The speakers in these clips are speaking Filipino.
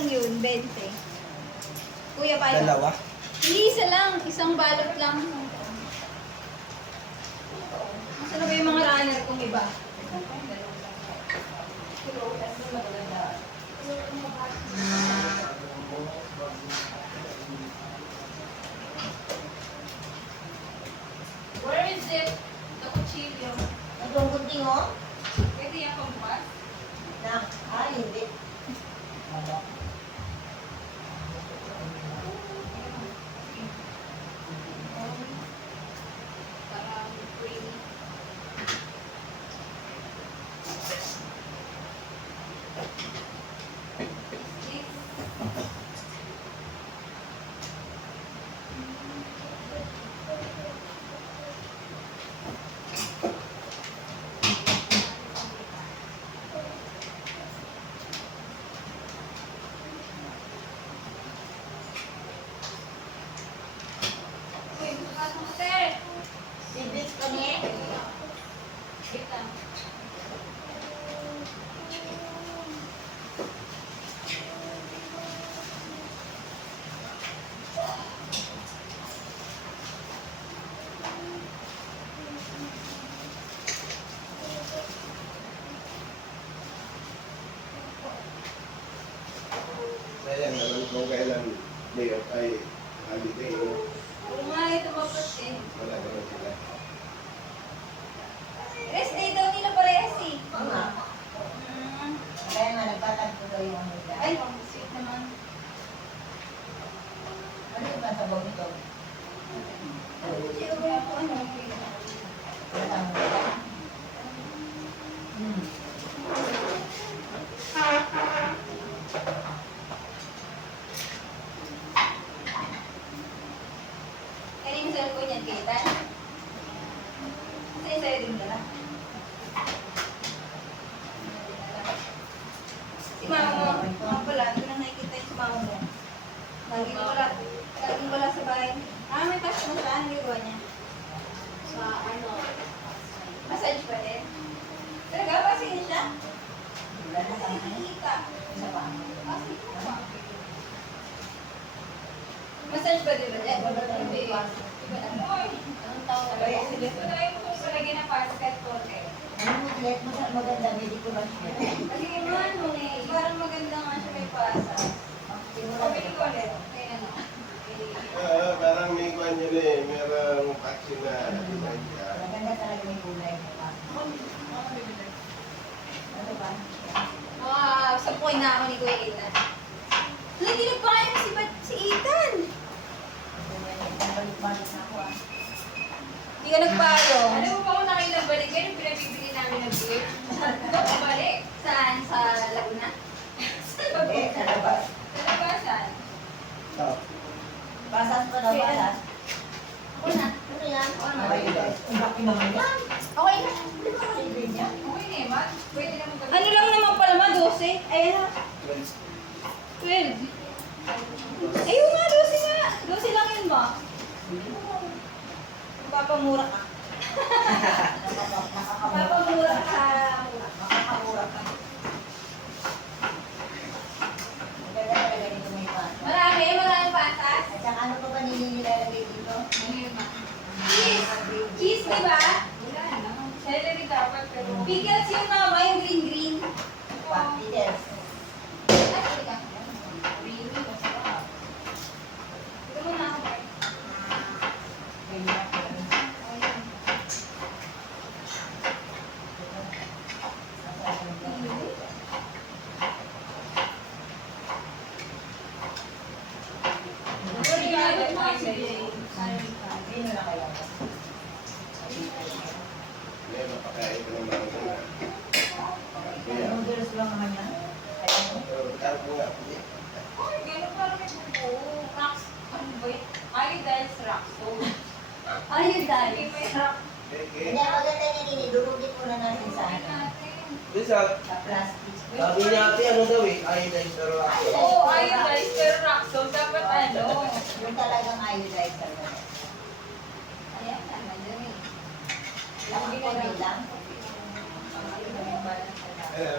lang yun, 20. Kuya, paano? Dalawa. Hindi, isa lang. Isang balot lang. Saan ba yung mga runner kong iba? Where is it? The cuchillo. Nagong kunting oh. Pwede yan pagbukas? Na, hindi. Parang free. Uy, bukas mo, sir! Siblis ka niya. Kita. Sayang naman kung kailan day off ay holiday. Oo nga, ito mapas eh. Wala naman sila. Rest day daw nila parehas eh. Oo nga. Mm. Kaya nga nagpatagpo daw yung ano niya. Ay, sweet naman. Ano yung masabog ito? Siguro ako ano, okay. Walang Kanina sa cellphone yan, Kaitan? Kasi sa'yo din dala. Si mama mo, mga pala, hindi na nakikita yung si mama mo. Laging wala sa bahay. Ah, may touch mo saan? Ang gagawa niya? Sa ano, Massage pa din? Talaga? Pasingin siya? wala na Kasi sa nakikita. isa pa. Pasingin pa. Massage ba din ba dyan? Hindi. Iba na. anong tawag? Kaya, Try mo kung palagay ng basket ko eh. ano mo ulit mo sa maganda, hindi ko lang siya. Kasi naman mo eh. Parang maganda nga siya may pasa. Pabili ko ulit. Kaya ano. Parang may kwan yun eh. Merong vaccine na design ka. Maganda talaga yung kulay niya pa. Ano ba? Sapukin na ako ni Kuya Ethan. Hindi nagpakain si Ethan. Balik-balik na ako ah. Hindi ka nagpayong. Alam mo ba kung nakailang balik kayo, yung pinabibili namin ng beer? Doon ka balik. Saan? Sa Laguna? Eh, sa labas. Sa labasan. Basas pa daw, basas. Ako na. Ano yan? Ano? Okay, guys. Ang laki naman yan. Okay na. Di ba kalibin niya? Okay na naman. Pwede naman gawin. Ano lang naman pala ma, 12? Ayan na. 12. Ayun nga, 12 nga. 12 lang yun ma. Papamura ka. Papamura ka. Makakamura ka. Maganda talaga dito may pasas. Maraming patas. At saka ano pa ba nilalagay dito? Ano yun, ma? Cheese. Cheese, di ba? Wala na. Celery dapat, pero... Pickles yung mama, yung green. Pactides. Ay, teka. Really, masarap. Ito muna ako. Ano yung ginagawa mo kasi? Sino na kaya? May mapakain ka naman na. Kaya, Noodles lang naman yan. tawag mo nga. Ay, gano'n parang may buko. Rax, ano ba yun? Iodized rock salt. Ayun, dahil. Hindi may rock. Hindi, maganda niya dinidurugin muna natin sa Ay, ano. natin. Di sa, Sa plastic. sabi niya ate, ano daw eh, iodine pero ako. Oo, iodized pero rock salt. Dapat ano? Yung talagang iodized talaga. Ayan, naman dyan eh. Lang ang konti lang. Hello.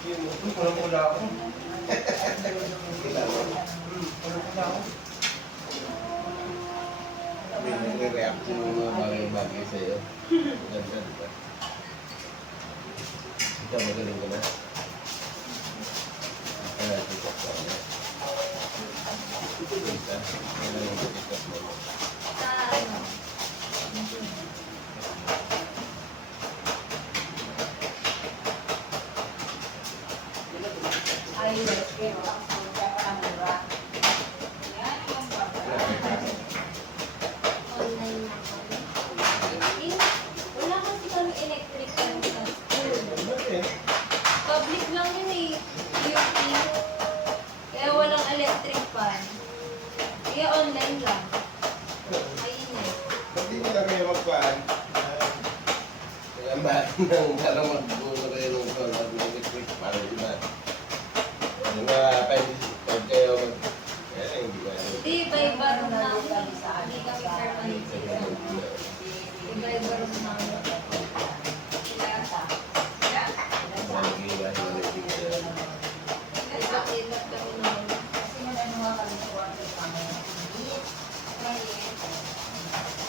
Yun mo. Pulang-pula ako. May nagre-react yung mga bagay-bagay sa'yo. Ganda, di ba? Ikaw, magaling ka na. TikTok ka na. Magaling yung TikTok mo. Sa ano? Ayos, pero ang suya pa mura. Yan yung baba. Online na kami. Wala kasi kami electric fan sa school. Bakit? Public lang yun eh. UP. Kaya walang electric fan. Kaya online lang. Ayun eh. Ba't di mo na kayo magpaan? Kaya ba nang para magbuo kayo ng solar electric para di ba? Yung mga 5 kayo mag... Kaya hindi ba? Hindi, iba-iba room namin. Hindi kami permanent sila. Iba-iba room namin. Iba-iba kami namin. Kasi mananuha kami sa water kami.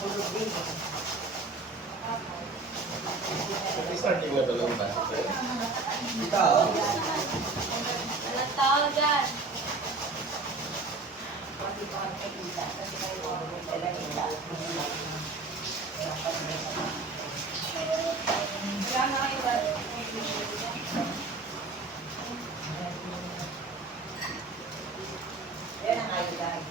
Hulog din eh. Starting na ba lang ba? Ikaw? Walang tao dyan. Pati pa kami kita. Kasi kayo ang talaga. Wala na kayo ba? Yan ang ayos guys.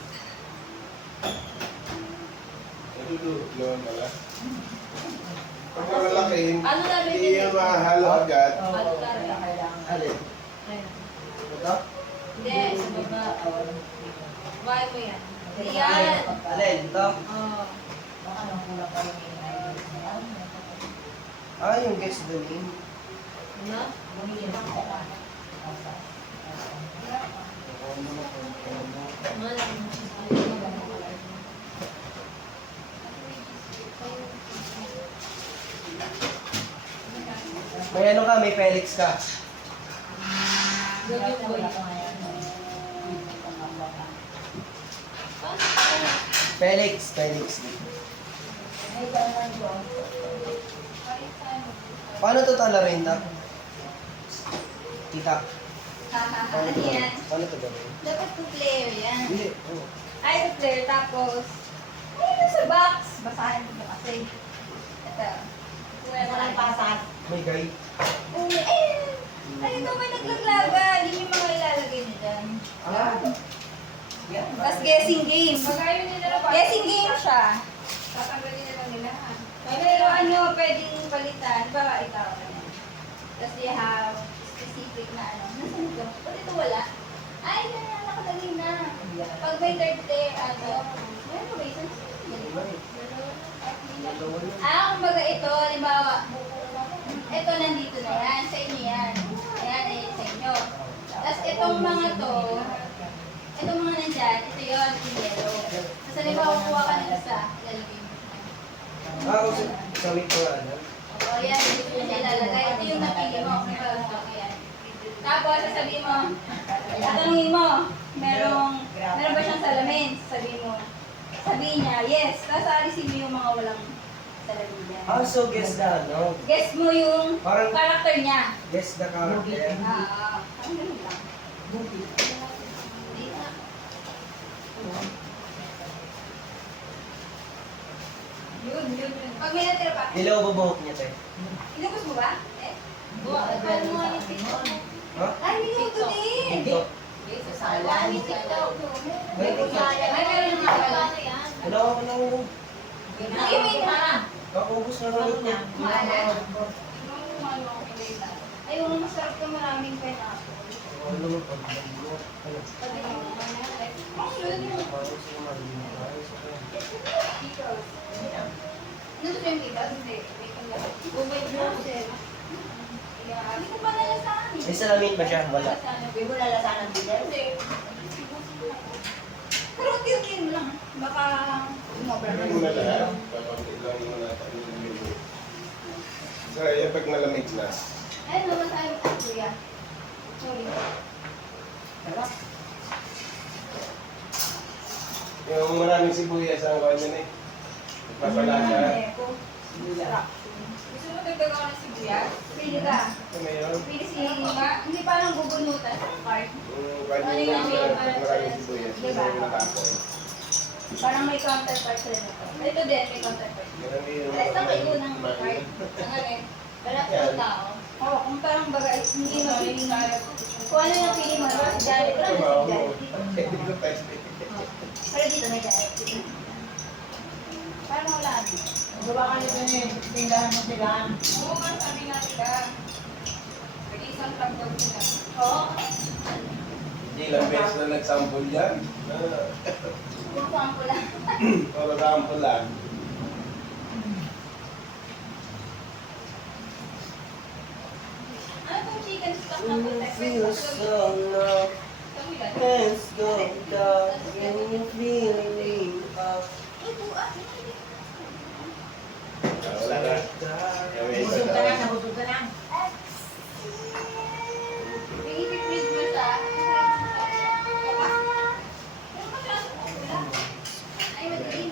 Natutulog naman pala. Pag malalaki, Ano na rin hindi yan mahalo agad. Oo, Ano na rin? kailangan. Alin? Ayun. Ito? Hindi, sa baba. Bahay mo yan. Hindi yan. Alin? Ito? Oo. Baka nang kulang pa rin yung ayos na yan. Ah, yung guest doon. Ano? Bumili ng kita. May ano ka, may Felix ka. Gabi boy. Felix. Paano ito talarin ta? Kita. Hahaha. Ano yan? Paano ito gawin? Dapat two player yan. Hindi. Oh. Ay, two player. Tapos, ayun sa box. Basahin mo kasi. Ito. Kuha mo lang pasas. May guy. Ayun naman naglaglaga. Yun yung mga ilalagay niya dyan. Ah. Yan. Tapos guessing game. Pag ayaw nila na ba? Guessing game siya. Tatanggalin na lang nila. Pero ano, pwedeng palitan. Baka ikaw. Ano. Tapos you have specific na ano. Nasaan ito? Ba't ito wala? Ay, nakalagay na. Pag may third day, ano. Ano ba isang kumbaga ito, halimbawa, ito nandito na yan, sa inyo yan. Ayan, ayan sa inyo. Tapos itong mga to, itong mga nandyan, ito yun, yung yellow. Tapos halimbawa, kuha ka ng isa, ilalagay mo. Ah, kasi sa week ko ano. O yan, dito yung ilalagay. Ito yung napili mo. Ayan. Tapos, sasabihin mo, tatanungin mo, meron ba siyang salamin? Sabihin niya, yes. Tapos, alisin mo yung mga walang salamin niya. Ah, so guess na ano. Guess mo yung Parang character niya. guess the character. Ang ganun lang. Hindi na. Yun. Pag may natira pa, Dilaw ba buhok niya, te? inubos mo ba? Paano mo nga yung TikTok? Ha? Ay, minuto din! Ito. Sa Sala. sala. May TikTok. May TikTok. Ay, meron nga pala. Wala ka na ako. Ay, may na. Kaubos na lang ito. Ay, yung masarap ka maraming pineapple. Ano naman pag ano? Sabi ko, ang yun yun. Parang sa mga limas. Ano to yung kita? Hindi. Bumay na siya. Hindi ko pa nalasahan eh. May salamin ba siya? Wala. Hindi mo lalasan ng bilis. Hindi. Pero unti-untiin mo lang. Baka umobra Gawin mo na lahat. Papanti lang mo na So, yan pag malamig na. Ay, naman tayo. Kuya. Sorry. Sarap. Yung maraming sibuyas ang kanya na eh. Papalaga. Gusto mo dagdag ako ng sibuyas? Pili ka. Mayroon. Pili si hindi parang bubunutan. Part. Pwede yung maraming sibuyas. Diba? Yung natako eh. Parang may counterpart sila nito. Ito din, may counterpart. Rest ang kayo ng part. Ang alin? Wala sa tao. Oo, kung parang baga, hindi mo pili nga. Kung ano yung pili mo, si Jared. Ano si Jared? Pero dito may Jared. Parang wala. Gawa ka nito niya, tindahan mo sila. Oo nga, sabi nga nila. Mag-isang tag daw sila. Oo. Hindi lang beses na nag-sample yan. Kung saan ko lang. Para sample lang. Ano kung chicken stock na po? Let's go down when you feeling up. Wala na. May isa Busog ka na, na. nabusog ka na. May ipipid mo siya. Ay, madilim.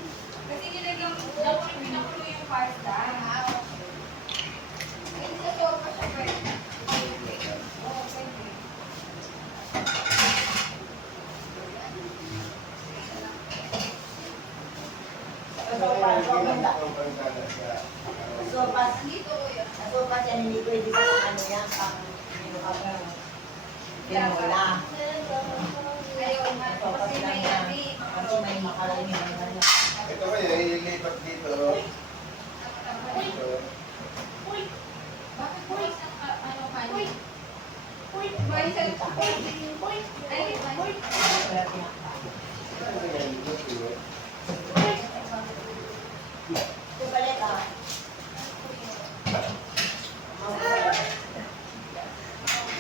Kasi nilagyan ko, dapat pinakulo yung pasta. Hindi sa sopa siya, pero. Oo, pwede. Sopas, maganda. Sopas, Dito ko yun. sopas yan, hindi pwede sa ano yan, pang tinola. Ayaw nga. Kasi may abi. Kasi may makarami na ano. Ito kaya, ililipat dito. Bakit bukas ng ano kanin? Bali sa... Ay, Wala tinakpa. Ito balik ah.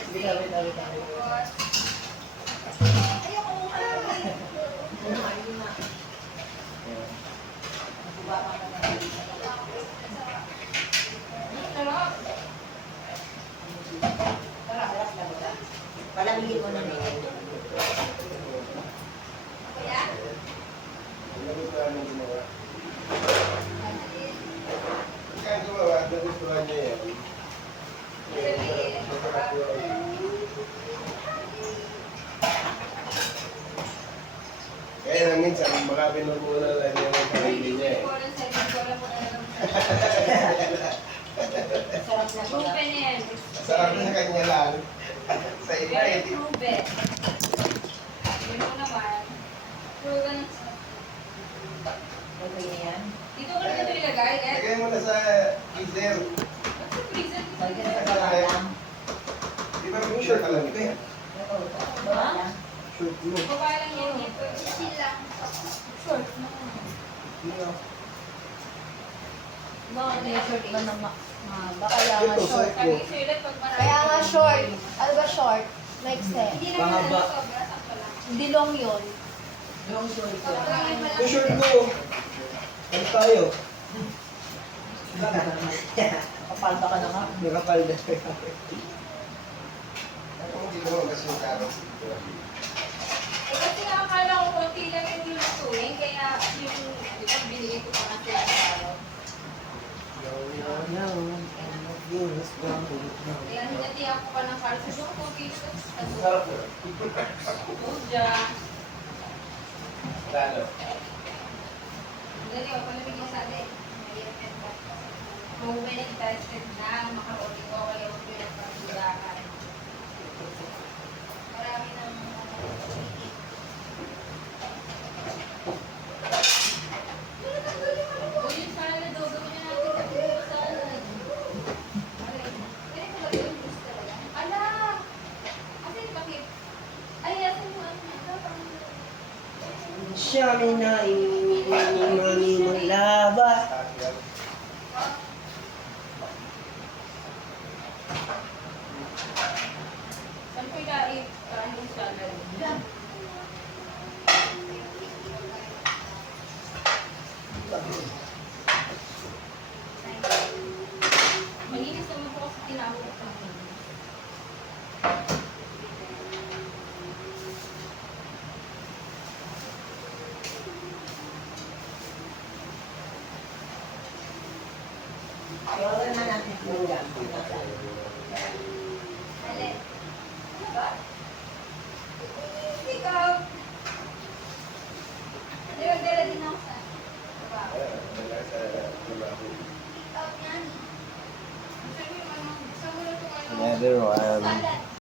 Bitaw. ayoko mo ka naman. Ayun na. Buba ka na na. Sarap. Alas na ba? Palamigin mo na nito. Kuya? Nagustuhan mo gumawa. Kaya gumawa, nagustuhan niya yan. Masarap yun. Kaya lang minsan, baka pinupuna lang niya ng sarili niya eh. Sarap na siya. Proven yan. Sarap na sa kanya lang. Sa iba Very eh. proven. Yun mo naman. Proven. Okay na yan. Dito ko na ito ilagay, eh. Lagay mo na sa freezer. Ba't sa freezer? Lagyan na sa bawang lang. Di ba may shirt alam ito yan? Bawang lang. Shirt mo. Baba lang yan. Chill lang. Short. Bakit na short ka na baka kaya nga Ito, short. sakto. Sabi sa'yo lang pag marami. Kaya nga short. Ano ba short? Like set. Hindi naman Mahaba. ano sobra, sakto lang. Hindi long yun. Long short Sakto lang yung malaki. Yung shirt ko. Ano tayo? Kapalda ka na nga. Nakapalda. Ano hindi naman kasi yung carrots dito. Eh, kasi nga akala ko konti lang yung nilutuin, kaya yung binili ko pa kasi yung araw. Kaya hinatihan ko pa ng karsa. Yung konti na kasi Sarap na. Uja. Lalo. Dali, ako palamig yung sali. Proven and tested na makauli ko kaya huwag ko yung pagsudakan. Marami ng o yun sana daw, gawin na natin sa puro salad. Ganito ba yun? Gusto talaga? Ala! Kasi bakit? Ay, asan mo ano? Siya may naimimimimani mong labat. Saan ko ilaip? Yung salad. Malinis naman po kasi tinawag ko sa akin. Iwanan na natin yung ulam. Alin? Ano ba? Ikaw. Hindi, magdala din ako sa... Diba? Wala sa trabaho. Ikaw yan. Sabi mo, ano, sa muna itong ano, Another one. Salad.